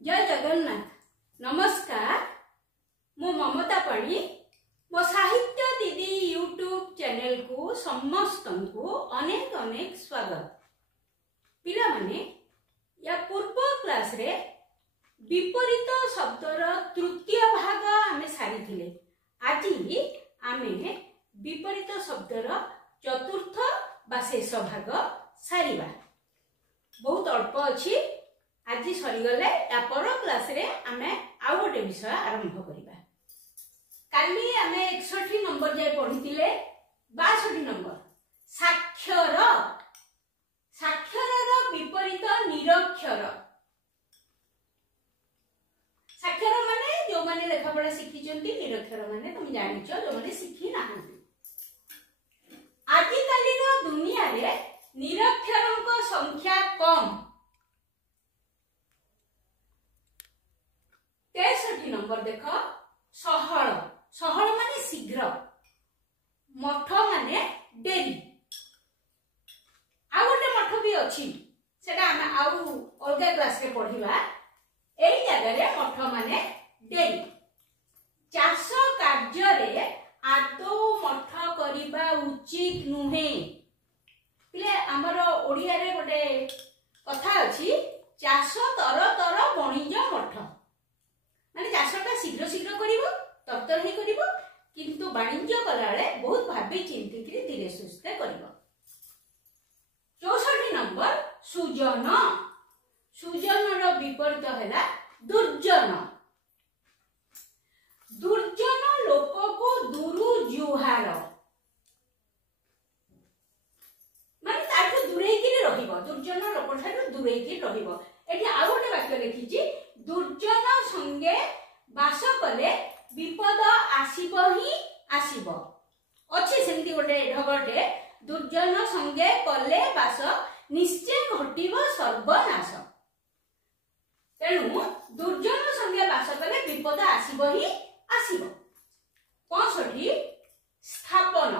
जय जगन्नाथ। नमस्कार, मु ममता पाणी मो साहित्य दीदी यूट्यूब चैनल को समस्त को अनेक अनेक स्वागत। पिला माने या पूर्व क्लास रे विपरीत शब्दर तृतीय भाग आमे सारी थिले। आज आमे विपरीत शब्दर चतुर्थ बा शेष भाग सारिबा। बहुत अल्प अछि, आज सरीगले पर क्लास रे आमे आउ गोटे विषय आरंभ करिबा। काली आमे 61 नंबर जाय पढितिले 62 नंबर साक्षर। साक्षरर विपरीत निरक्षर। साक्षर माने जो माने लेखा पढ़ा शिखिचंती, निरक्षर माने तुम जानिचो जो माने शिखि नाहंती। आजि कालीर दुनिया रे निरक्षरंक संख्या कम। 63 नंबर देख सहल। सहल माने शीघ्र, मठ माने डेरी। आ गोटे मठ भी अछि, सेटा हम आउ अलगा क्लास रे पढिबा। एई जगह रे मठ माने डेरी। चाष कार्य रे आदो मठ करिबा उचित नुहे। पिले हमर ओडिया रे गोटे कथा अछि, चाष तर तर बणिज मठ। माने चाषटा शीघ्र शीघ्र करिवो, तरतर नहीं करिवो, किंतु वाणिज्य कलाळे बहुत भाबी चिंती करी धीरे सुस्थे करिवो। 64 नंबर सुजन। सुजनर विपरीत हैला दुर्जन। दुर्जन लोक को दुरु जुहार, माने ताठु दूरे किरी रहिबो। दुर्जन लोक ठारु दूरे किरी रहिबो। एठी आ गोटे वाक्य लिखिची, दुर्जन संगे बास कले विपद आसीबो ही आसीबो। अछि सेंती गोटे ढगटे, दुर्जन संगे कले बास निश्चय घटिबो सर्वनाश। तेनु दुर्जन संगे बास कले विपद आसीबो ही आसीबो। 65 स्थापन।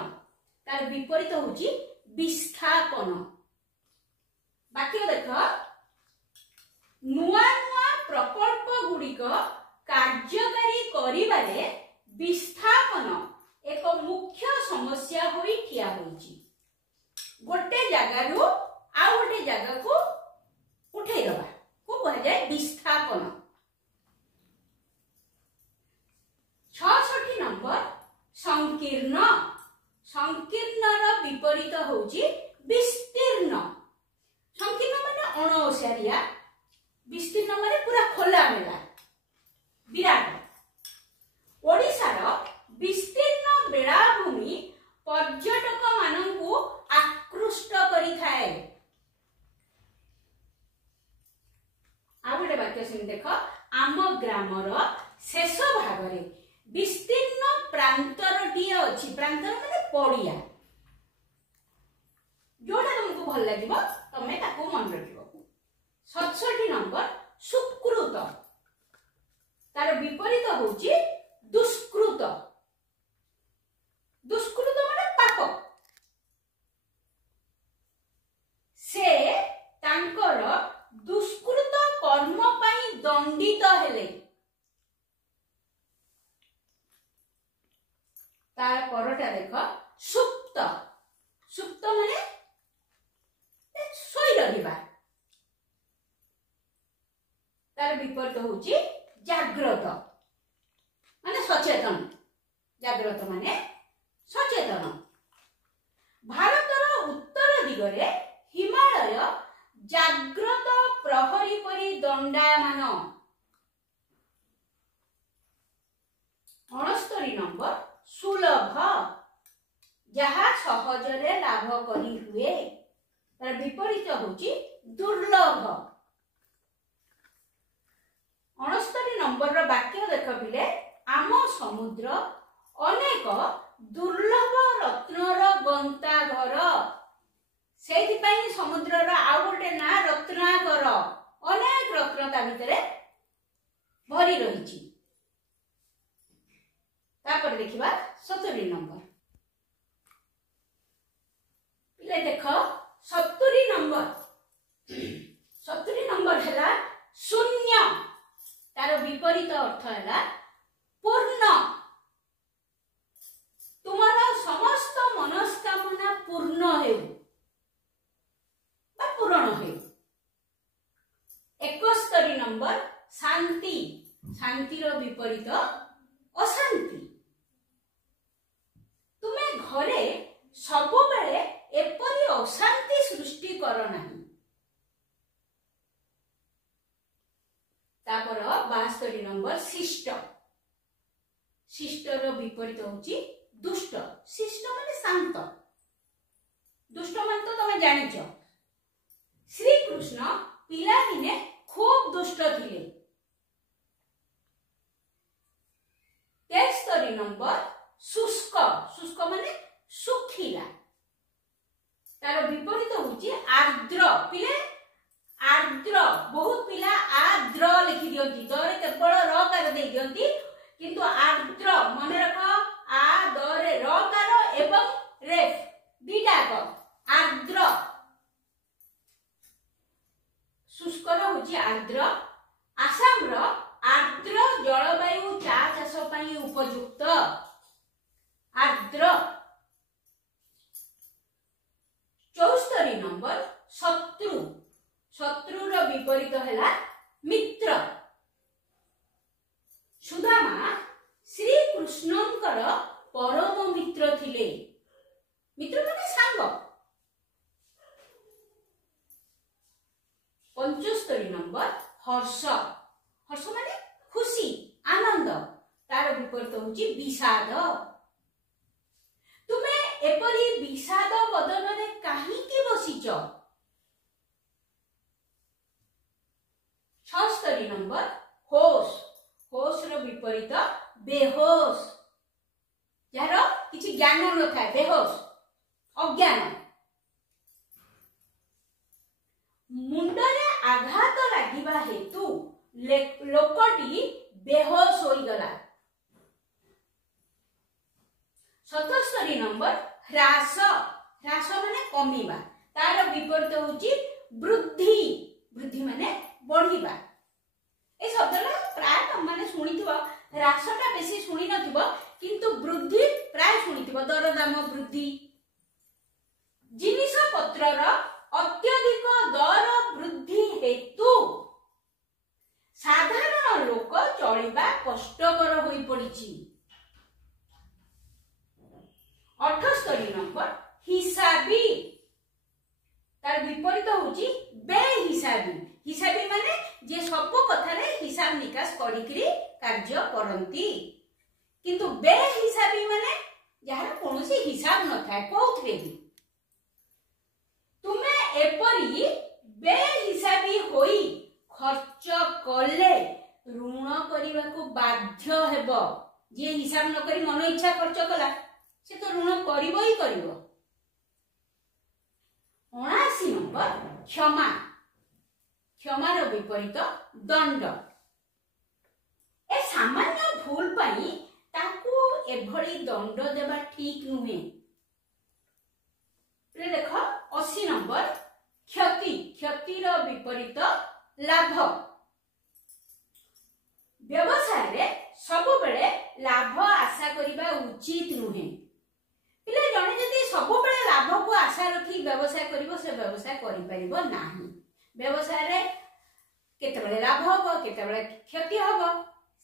तार विपरीत होची विस्थापन। वाक्य देख, नुआ नुआ प्रकल्प गुड़िक कार्यकारी करिबारे विस्थापन एक मुख्य समस्या होई ठिया होईची। गोटे जगह रु आ गोटे जगह को उठे दबा को कह जाय विस्थापन। 66 नंबर संकीर्ण। संकीर्णर विपरीत होची विस्तीर्ण। संकीर्ण माने अणओसारिया, विस्तीर्ण माने पूरा खोला मेला विराट। ओडिशार विस्तीर्ण बेलाभूमि पर्यटक माननकु आकृष्ट करि थाए। आ गोटे वाक्य सुनि देख, आम ग्रामर शेष भाग रे विस्तीर्ण प्रांतरटीए अछि। प्रांतर माने पड़िया, जोटा तुमको भल लागिबो तमे ताको मन रखिबो। 67 नंबर सुकृत। तार विपरीत होची दुष्कृत। दुष्कृत माने पाप। से तांकर दुष्कृत कर्म पई दंडित हेले। तार परटा देख सुप्त। सुप्त माने सोई रहिबा। तार विपरीत होची जाग्रत माने सचेतन। जाग्रत माने सचेतन। भारतर उत्तर दिगरे हिमालय जाग्रत प्रहरी परि दंडामान। 69 नंबर सुलभ। जहा सहजरे लाभ करी हुए। तार विपरीत होची दुर्लभ। 69 नंबर रो वाक्य देख पिले, आम समुद्र अनेक दुर्लभ रत्नर गंताघर। सेहि पई समुद्र रो आ गोटे ना रत्नाकर। अनेक रत्न ता भितरे भरी रहिची। तापर देखिबा 70 नंबर। पिले देख 70 नंबर। 70 नंबर हैला शून्य। अर्थ है पूर्ण। तुम्हारा समस्त मनस्कामना पूर्ण हे पूरण हे। 71 नंबर शांति। शांतिर विपरीत अशांति। तुम्हें घरे सब बेले एपरी अशांति सृष्टि कर नहीं। तापर 72 नंबर शिष्ट। शिष्टर विपरीत होची दुष्ट। शिष्ट माने शांत, दुष्ट मान तो तुम जानिच। श्री कृष्ण पिला दिने खूब दुष्ट थिले। 73 नंबर शुष्क। शुष्क माने सुखिला। तार विपरीत होची आर्द्र। पिले आर्द्र। बहुत पिला आर्द्र लिखि दियंती, दरे केवल रकार दे दियंती, किंतु आर्द्र मन रख आ दरे रकार एवं रेफ दीटाक आर्द्र। शुष्कर होची आर्द्र। आसाम रो आर्द्र जलवायु चा चाष पई उपयुक्त आर्द्र। 74 नंबर शत्रु। शत्रुर विपरीत है मित्र। सुदामा श्री कृष्णंकर परम मित्र थिले। मित्र माने सांग। 75 नंबर हर्ष। हर्ष माने खुशी आनंद। तार विपरीत होची विषाद। तुम्हें एपरी विषाद बदन रे काहीकि बसिच। 76 नंबर होश। होश रो विपरीत बेहोश। यार किछि ज्ञान न था बेहोश अज्ञान। मुंडरे आघात लागिबा हेतु लोकटी बेहोश होई गला। 77 नंबर ह्रास। ह्रास माने कमीबा। तार विपरीत होची वृद्धि। वृद्धि माने बढ़िबा। ए शब्दटा प्राय माने सुनिथिबो। ह्रासटा बेसी सुनि नथिबो, किंतु वृद्धि प्राय सुनिथिबो। दरदाम वृद्धि। जिनिस पत्रर अत्यधिक दर वृद्धि हेतु साधारण लोक चलिबा कष्टकर होई पड़िछि। 78 नंबर हिसाबी। तार विपरीत होची बेहिसाबी। हिसाबी माने जे सब कथारे हिसाब निकास करिकरी कार्य करंती, किंतु बेहिसाबी माने जहार कोनोसी हिसाब न थाए कोथरे भी। तुमे एपरी बेहिसाबी होई खर्च कले ऋण करने को बाध्य हेब। जे हिसाब न करी मन इच्छा खर्च कला से तो ऋण करिवो ही करिवो। 79 नंबर क्षमा। क्षमार विपरीत दंड। ए सामान्य भूल पाई ताकू एभली दंड देबा ठीक नुहे। देख 80 नंबर क्षति। क्षतिर विपरीत लाभ। व्यवसाय रे सब बेले लाभ आशा करिबा उचित नुहे। पिले जने जदी सब बेले लाभ को आशा रखी व्यवसाय करिवो से व्यवसाय करि परिबो नाही। व्यवसाय रे केते बेले लाभ होबो केते बेले क्षति होबो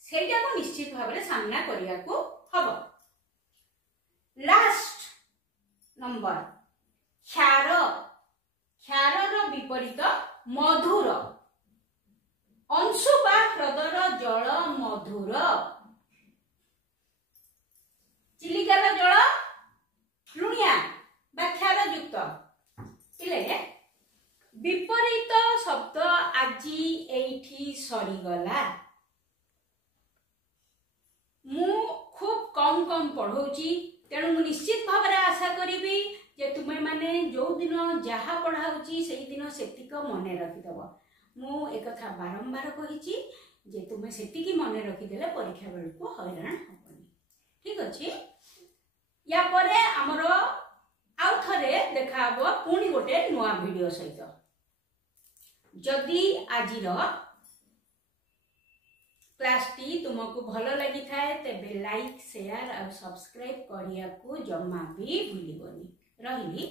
सेटा को निश्चित भाव रे सामना करिया को हबो। लास्ट नंबर क्षार। क्षारर विपरीत मधुर। अंशुपा ह्रदर जल मधुर। चिलिकार जल लुणिया बा क्षार युक्त। पिले विपरीत शब्द आजी एठी सरीगला। मु खूब कम कम पढ़ौची, तेणु मु निश्चित भाव आशा करी जे तुमे माने जो दिन जहा पढ़ाऊची से दिन सेतिक मन रखिदब। मु एक कथा बारंबार कहिची जे तुमे सेतिकी मन रखिदेले परीक्षा बेल को हैरान हबनी। ठीक अछि। या परे हमरो आउ थरे देखाबो पुनी गोटे नुआ वीडियो सहित। जदि आजिर क्लास टी तुमको भल लगी थाए तेबे लाइक शेयर और सब्सक्राइब करिया को जम्मा भी भूलिबनी रहिली।